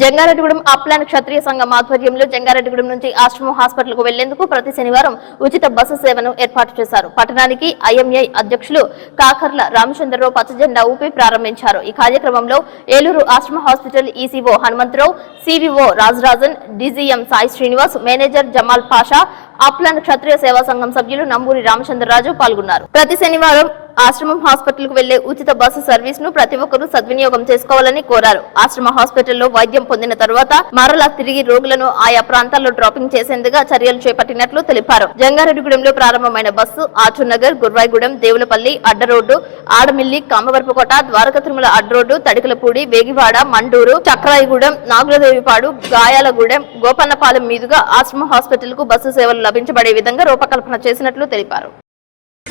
జంగారెడ్డిగూడెం అప్లాన్ క్షత్రియ సంఘం ఆధ్వర్యంలో జంగారెడ్డిగూడెం నుంచి ఆశ్రమం హాస్పిటల్కు వెళ్ళేందుకు ప్రతి శనివారం ఉచిత బస్సు సేవను ఏర్పాటు చేశారు. పట్టణానికి ఐఎంఐ అధ్యక్షులు కాకర్ల రామచంద్రరావు పచ్చజెండా ఊపి ప్రారంభించారు. ఈ కార్యక్రమంలో Eluru Ashram hospital ECO Hanumantharao CVO Rajarajan DGM Sai Srinivas manager Jamal Pasha అప్లాన్ క్షత్రియ సేవా సంఘం సభ్యులు నంబూరి రామచంద్రరాజు పాల్గొన్నారు. ప్రతి శనివారం ఆశ్రమం హాస్పిటల్కు వెళ్ళే ఉచిత బస్సు సర్వీస్ను ప్రతి ఒక్కరూ సద్వినియోగం చేసుకోవాలని కోరారు. ఆశ్రమ హాస్పిటల్లో వైద్యం పొందిన తర్వాత మరలా తిరిగి రోగులను ఆయా ప్రాంతాల్లో డ్రాపింగ్ చేసేందుకు చర్యలు చేపట్టినట్లు తెలిపారు. జంగారెడ్డిగూడెంలో ప్రారంభమైన బస్సు ఆచూర్నగర్ గుర్రాయిగూడెం దేవులపల్లి అడ్డరోడ్డు ఆడమిల్లి కామవరపుకోట ద్వారక తిరుమల అడ్డరోడ్డు తడికలపూడి వేగివాడ మండూరు చక్రాయిగూడెం నాగులదేవిపాడు గాయాలగూడెం గోపన్నపాలెం మీదుగా ఆశ్రమ హాస్పిటల్కు బస్సు సేవలు లభించబడే విధంగా రూపకల్పన చేసినట్లు తెలిపారు.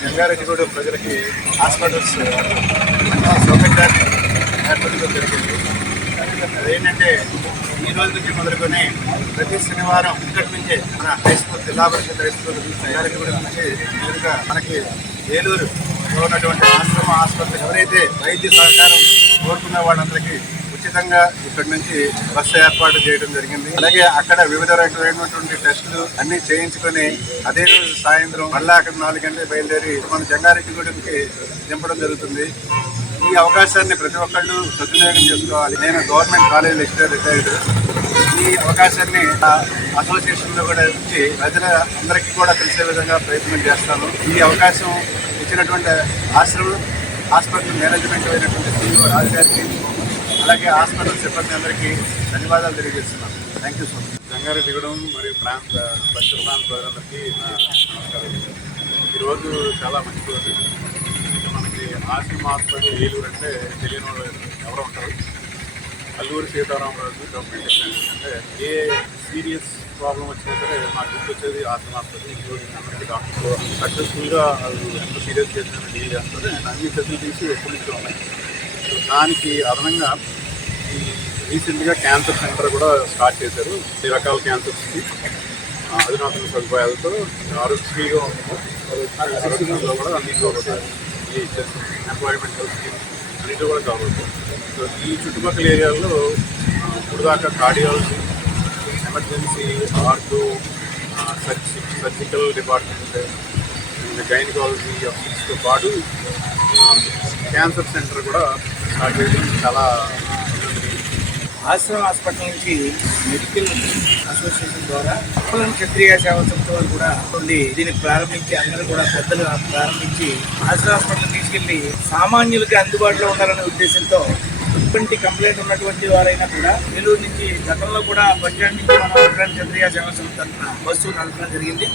జంగారెడ్డిగూడెం ప్రజలకి హాస్పిటల్స్ సౌకర్యాన్ని ఏర్పడడం జరిగింది. అదేంటంటే ఈ రోజు నుంచి మొదలుకొని ప్రతి శనివారం ఇక్కడి నుంచే మన హై స్కూల్ జిల్లా పరిషత్ హై స్కూల్ జంగారెడ్డిగూడెం నుంచి నేరుగా మనకి ఏలూరు ఉన్నటువంటి ఆశ్రమ ఆసుపత్రి ఎవరైతే వైద్య సహకారం కోరుకున్న వాళ్ళందరికీ ఖచ్చితంగా ఇక్కడి నుంచి బస్సు ఏర్పాటు చేయడం జరిగింది. అలాగే అక్కడ వివిధ రకమైనటువంటి టెస్టులు అన్ని చేయించుకొని అదే రోజు సాయంత్రం మళ్ళా అక్కడ నాలుగు గంటలకు బయలుదేరి మన జంగారెడ్డిగూడెంకి దింపడం జరుగుతుంది. ఈ అవకాశాన్ని ప్రతి ఒక్కళ్ళు సద్వినియోగం చేసుకోవాలి. నేను గవర్నమెంట్ కాలేజ్ లెక్చరర్ రిటైర్డ్. ఈ అవకాశాన్ని అసోసియేషన్లో కూడా ఇచ్చి ప్రజల అందరికీ కూడా తెలిసే విధంగా ప్రయత్నం చేస్తాను. ఈ అవకాశం ఇచ్చినటువంటి ఆశ్రమం హాస్పిటల్ మేనేజ్మెంట్ అయినటువంటి సీఈఓ రాజు గారికి అలాగే హాస్పిటల్ సిబ్బంది అందరికీ ధన్యవాదాలు తెలియజేస్తున్నాను thank you so much Jangareddygudem మరియు ప్రాంత పశ్చిమ ప్రాంత ప్రజలందరికీ నమస్కారం ఈరోజు చాలా మంచి రోజు. మనకి ఆశ్రమ హాస్పిటల్ ఏలూరు అంటే తెలియని వాళ్ళు ఎవరో ఉంటారు. అల్లూరు సీతారామరాజు గవర్నమెంట్ అంటే ఏ సీరియస్ ప్రాబ్లం వచ్చినా సరే మాకు గుర్తొచ్చేది ఆశ్రమ హాస్పిటల్ ఈరోజు అందరికీ డాక్టర్ సక్సెస్ఫుల్గా వాళ్ళు ఎంత సీరియస్ చేసినా డీల్ చేస్తారు అండ్ అన్ని ఫెసిలిటీస్ ఎప్పటి నుంచో ఉన్నాయి. దానికి అదనంగా ఈ రీసెంట్గా క్యాన్సర్ సెంటర్ కూడా స్టార్ట్ చేశారు. ఈ రకాల క్యాన్సర్స్కి అధునాతన సదుపాయాలతో ఆరోగ్యశ్రీగా ఆరోగ్యంలో కూడా అన్ని కవర్ ఈ ఎంప్లాయ్మెంట్ హెల్త్ స్కీమ్ అన్నిటి కూడా కవర్ సో ఈ చుట్టుపక్కల ఏరియాల్లో ఆ, ఇప్పుడు దాకా కార్డియాలజీ ఎమర్జెన్సీ ఆర్థో సర్జి సర్జికల్ డిపార్ట్మెంట్ గైనకాలజీ తో పాటు క్యాన్సర్ సెంటర్ కూడా స్టార్ట్ చేయడం చాలా ఆశ్రమ హాస్పిటల్ నుంచి మెడికల్ అసోసియేషన్ ద్వారా అప్పలం క్షత్రియ సేవ సంస్థలు కూడా ఉంది దీన్ని ప్రారంభించి అందరూ కూడా పెద్దలు ప్రారంభించి ఆశ్రమ హాస్పిటల్ తీసుకెళ్ళి సామాన్యులకి అందుబాటులో ఉండాలనే ఉద్దేశంతో ఎటువంటి కంప్లైంట్ ఉన్నటువంటి వారైనా కూడా నెల్లూరు నుంచి గతంలో కూడా పంచాయతీ నుంచి మనం క్షత్రియ సేవ సంస్థ బస్సు నడపడం జరిగింది.